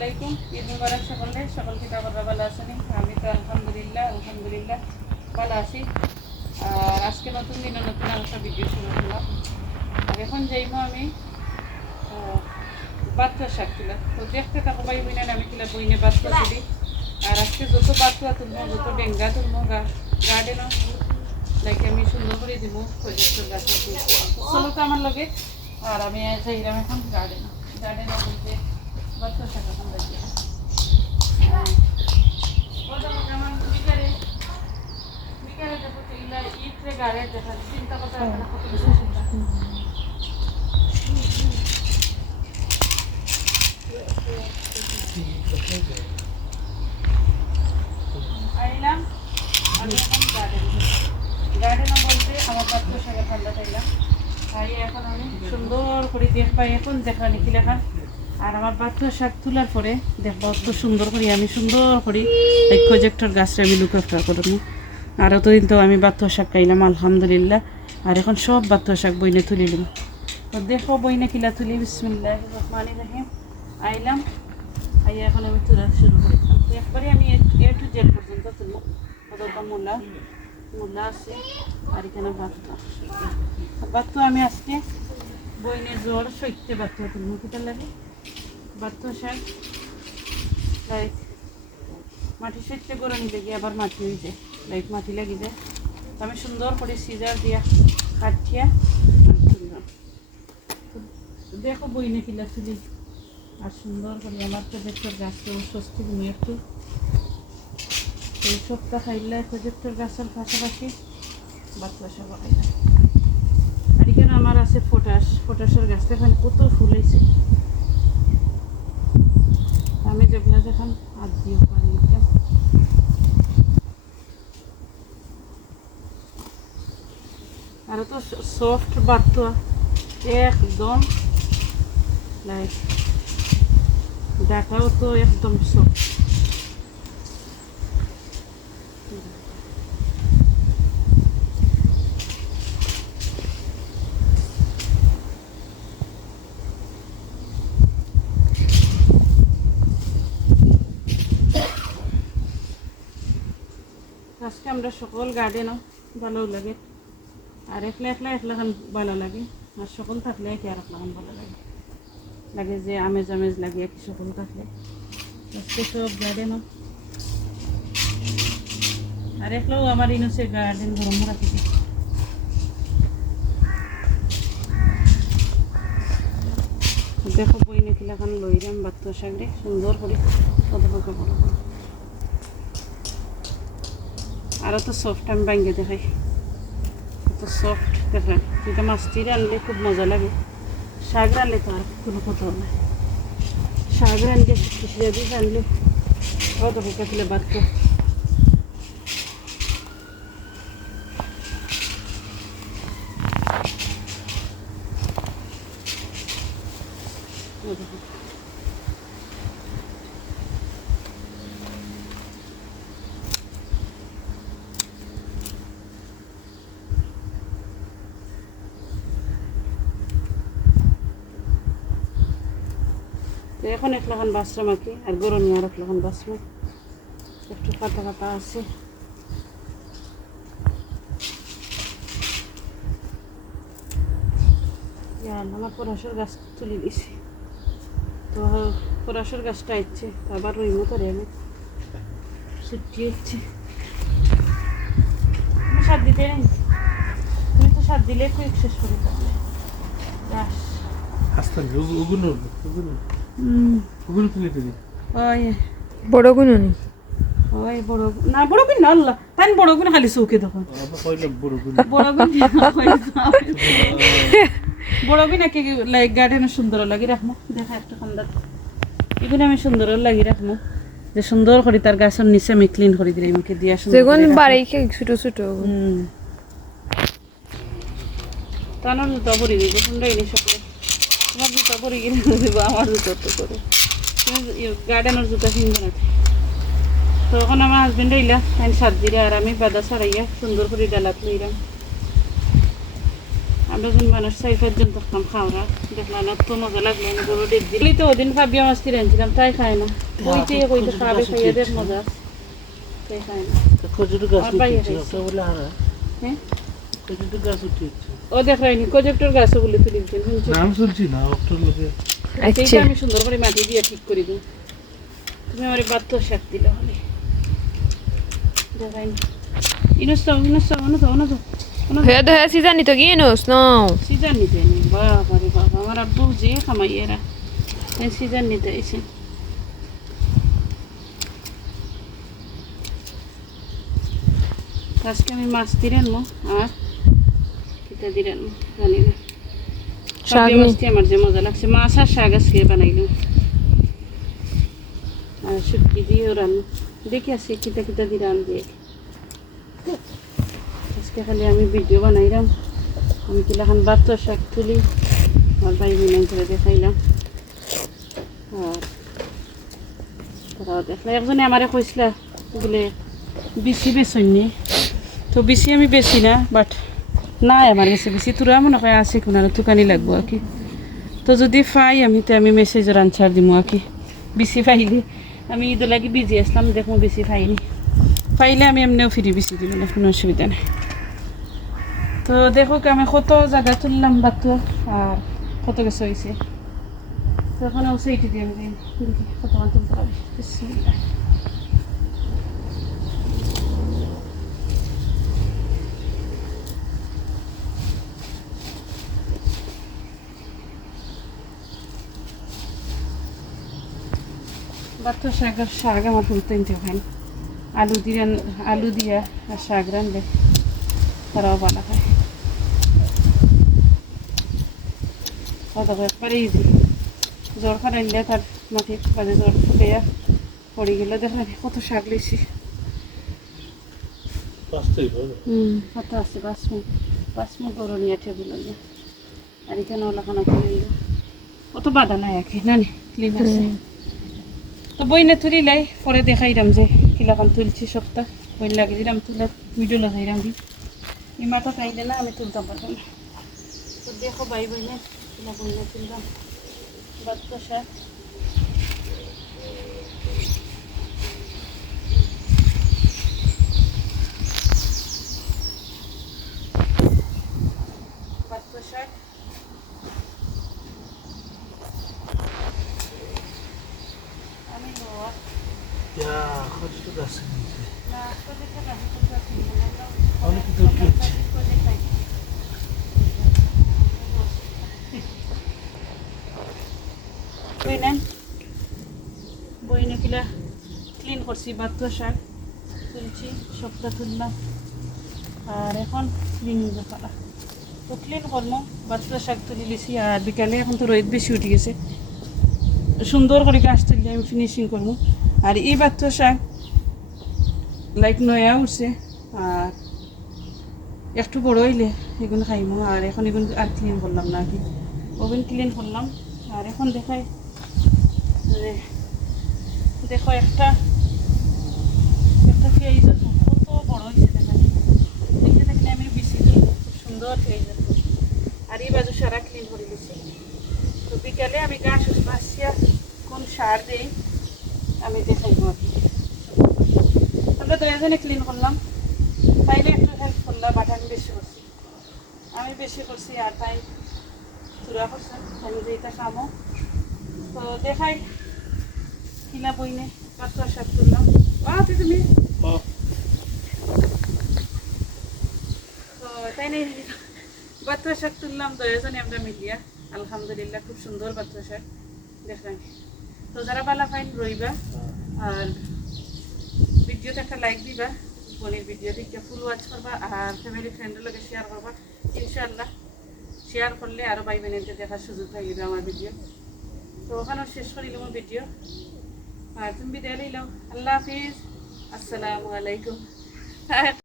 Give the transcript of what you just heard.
আলাইকুম, ঈদ মুবারক সকলে সকল থেকে আবার ভালো আছেন আমি তো আলহামদুলিল্লাহ আলহামদুলিল্লাহ ভালো আছি। আর আজকে নতুন দিনে নতুন আরেকটা ভিডিও শুরু করলাম। আর এখন যাইবো আমি বাচ্চা শাক তুলা। তো দেখতে থাকো, ভাই বইনা আমি তুলা বইনে বাচ্চা তুলি। আর আজকে যত বাচ্চা তুলবো, যত ডেঙ্গা তুলবো গার্ডেনও লাইক আমি সুন্দর করে দিব প্রজেক্টর গাছের চলো তো আমার লগে। আর আমি যাইলাম এখন গার্ডেন। গার্ডেনে বলতে আইলাম আমি এখন গার্ডেন গার্ডেনে বলতে আমার বাচ্চা শাকে ঠান্ডা চাইলাম খাই এখন আমি সুন্দর করে দেখ পাই, এখন দেখা নিখি লেখা? আর আমার বাচ্চা শাক তোলার পরে দেখব অত সুন্দর করে, আমি সুন্দর করে। এই প্রজেক্টর গাছটা আমি লুক করব আর অতদিন তো আমি বাচ্চা শাক খাইলাম, আলহামদুলিল্লাহ। আর এখন সব বাচ্চা শাক বইনে তুলিলাম তো দেখো বইনে কিলা তুলি, বিসমিল্লাহ রহমানি রাহিম। আইলাম, আইয়া এখন আমি তোলা শুরু তো একবারে আমি এ টু জেড পর্যন্ত তুলব। কতটা মূলা? মূলা আছে, আর এখানে বাত্তা বাত্তা আমি আজকে বইনে জ্বর সইতে বাত্তা তুলব। কিটা লাগে? বাত্তা শাক লাইক মাটি সইতে করে নিলে গিয়ে আবার মাটি হয়ে যায় লাইক মাটি লাগি যায়। আমি সুন্দর করে সিজার দিয়া কাটিয়া দেখো বইনে কিলা তুলি আর সুন্দর করে আমার প্রজেক্টর গাছকে স্বস্তি তুমি একটু। এই সপ্তাহ খাইলে প্রজেক্টর গাছের পাশাপাশি বাচ্চা সব খাইলে আর এখানে আমার আছে পটাশ, পটাশের গাছটা এখানে কত ফুল হয়েছে আমি যেগুলো যখন হাত দিয়ে পানি আর তো সফট বাত্তা একদম লাইক দেখাও তো একদম সফট আজকে আমরা সকল গার্ডেনও ভালো লাগে। আর একলা একলা একলা ভালো লাগে। আর সকল থাকলে কি আর একলা ভালো লাগে। লাগে যে আমেজ আমেজ লাগে কি সকল থাকলে। আজকে সব গার্ডেনও। আর একলাও আমার ইনুসে গার্ডেন গরম রাখি দেখো বই নাকিলা খান লইরাম বাত্ত শাকরে সুন্দর করে। কত বড়। আরও তো সফট আমি ভাঙ্গে দেখাই। এত সফট দেখেন, কিন্তু মাছটি রানলে খুব মজা লাগে। শাক রানলে তো আর কোনো কথা নাই শাক রানলে কিছু দিয়ে রানলে কত পোকা ছিল বাদ এখন এক লাখান বাসরাম আর কি, আর গরু নিয়ে আর এক লাখান বাসরাম একটু কাটা কাটা আছে। আমার পরাশর গাছ তুলে দিছি। তো পরাশর গাছটা ইচ্ছে আবার রইমো করে আমি ছুটি হচ্ছে। তুমি সার দিতে তুমি তো সার দিলে কুইক শেষ করে ব্যাস আস্তে ওগুলো ওগুলো হুম। ওগুলো তুলে দিবি ওই। বড় কোনো নেই ওই বড় না বড় গুণ না আল্লাহ। তাই বড় গুণ খালি চৌকে তখন বড় গুণ বড় গুণ নাকি লাইক গার্ডেনে সুন্দর লাগি রাখব দেখা একটা সুন্দর এগুলো আমি সুন্দর লাগি রাখব যে সুন্দর করে তার গাছের নিচে আমি ক্লিন করে দিলাম আমাকে দিয়া সুন্দর যেগুন বাড়ি খেয়ে ছোট ছোট। হুম। তানোর জুতা পরি দিব সুন্দর সকলে পরি কিনে দিব আমার জুতা তো করে গার্ডেনের জুতা কিনবো না। তখন আমার হাজবেন্ড হইলা আমি সাত দিলে আর আমি বাদা ছাড়াইয়া সুন্দর করে ডালাত লইলাম আমি আমরা যখন মানুষ চাই পাঁচজন থাকতাম খাওয়া দেখলাম না তো মজা লাগল না গরু ডেক দিলি তো ওদিন ভাবিয়া মাছ কিনে আনছিলাম তাই খায় না। বইতে কইতে খাবে খাইয়ে দেখ মজা। তাই খায় না। খজুর গাছ হ্যাঁ? ও কজেক্টর গাছ বলে তুলি দিচ্ছেন নাম শুনছি না অক্টোর লোকে। আচ্ছা আমি সুন্দর করে মাটি দিয়ে ঠিক করে দিই। তুমি আমার বাত্য শাক দিলে হবে। দেখাইনি ইনস্ত ইনস্ত অনতো অনতো অনতো হয়ে তো হয়ে সিজানি তো গিয়ে নোস সিজন নিতে নি বাবা রে বাবা আমার আব্বু যে খামাই এরা। তাই সিজন নিতে এসে আজকে আমি মাছ দিলেন মো আর কিতা দিলেন মো জানি না। শাক শাক আমার যে মজা লাগছে। মাছ আর শাক আজকে বানাইলাম আর শুটকি দিয়েও রান্না দেখি আছে কিতা কিতা দিয়ে রান দিয়ে আজকে খালি আমি ভিডিও বানাইলাম। আমি কিলাখান বাচ্চা শাক তুলি। আর ভাই বিনাই করে দেখাইলাম। আর তারাও দেখলাম একজনে আমারে কইছিল বলে বেশি বেচনি তো বেশি আমি বেশি না বাট নাই আমার কাছে বেশি তোরা মনে হয় আছে কোনো দোকানি লাগবো আর কি তো যদি পাই, আমি তো আমি মেসেজের আনসার দিমু আর কি বেশি পাইলে, আমি ঈদ লাগি বিজি আসলাম দেখো বেশি পাইনি। পাইলে আমি এমনিও ফিরি বেশি দিব না কোনো অসুবিধা নেই। তো দেখো কি, আমি কত জায়গা তুললাম বাতো আর কত কিছু হয়েছে তো এখন সেইটি দিয়ে আমি কত তুলতে পারি বাচ্চা শাক শাক আমার তুলতে নিতে হয় আলু দিয়ে আলু দিয়া আর শাক রানলে তারাও ভালো হয়। একবারে ইজি জ্বর খারাইলে তার মাটি বাজে জ্বর ফুটিয়া পড়ে গেলে দেখা কত শাক লইছি হুম কত আছে? পাঁচ মুখ পাঁচ মুখ গরু নিয়ে টেবিল আর এখানে ওলাখানা কত বাধা নাই একে না ক্লিন আছে। তো বই না তুলিলাই, পরে দেখাইলাম যে কিলাকান তুলছি সপ্তাহ। বই লাগে দিলাম তুলে ভিডিও লাগাইলাম দি। ইমাটা খাইলে না আমি তুলতাম পারতাম না। তো দেখো ভাই বই না তুললাম বাচ্চা শাক বাচ্চা শাক আমি লোয়া ইয়া খজুর গাছ নিচে না করে থাকা হতো ক্লিন করছি বাত্তা শাক তুলছি সবটা তুললাম আর এখন ক্লিন পালা তো ক্লিন করব বাত্তা শাক তুলি লিছি আর বিকালে এখন তো রোদ বেশি উঠে গেছে। সুন্দর করে গাছ তুললে আমি ফিনিশিং করব। আর এই বাত্তা শাক লাইক নয়া উঠছে। আর একটু বড় হইলে এগুলো খাইমো, আর এখন এগুলো আর ক্লিন করলাম না কি ওভেন ক্লিন করলাম, আর এখন দেখাই যে দেখো একটা আর এই বাজু সারা ক্লিন করে দিয়েছি তো বিকালে আমি গাছ বাসিয়া কোন সার দেই। আমি দেখাইবো আর আমরা দুজনে ক্লিন করলাম। তাইলে একটু হেল্প করলাম বাট আমি বেশি করছি। আমি বেশি করছি আর তাই চূড়া করছেন আমি যে এটা খামো। তো দেখাই কিনা বইনে পাত্র শাক তুললাম আহ তুমি? ও তো তাই নেই বাচ্চা শাক তুললাম দশজনে আমরা মিলিয়া। আলহামদুলিল্লাহ খুব সুন্দর বাচ্চা শাক দেখলাম তো যারা বালা ফাইন রইবা, আর ভিডিওতে একটা লাইক দিবা বোনের ভিডিও দেখে ফুল ওয়াচ করবা, আর ফ্যামিলি ফ্রেন্ডের লগে শেয়ার করবা। ইনশাআল্লাহ শেয়ার করলে আরও ভাই বোনেদের দেখার সুযোগ থাকবে আমার ভিডিও তো ওখানেও শেষ করিলাম ভিডিও আর তুমি বিদায় লইলাম আল্লাহ হাফিজ। আসসালামু আলাইকুম।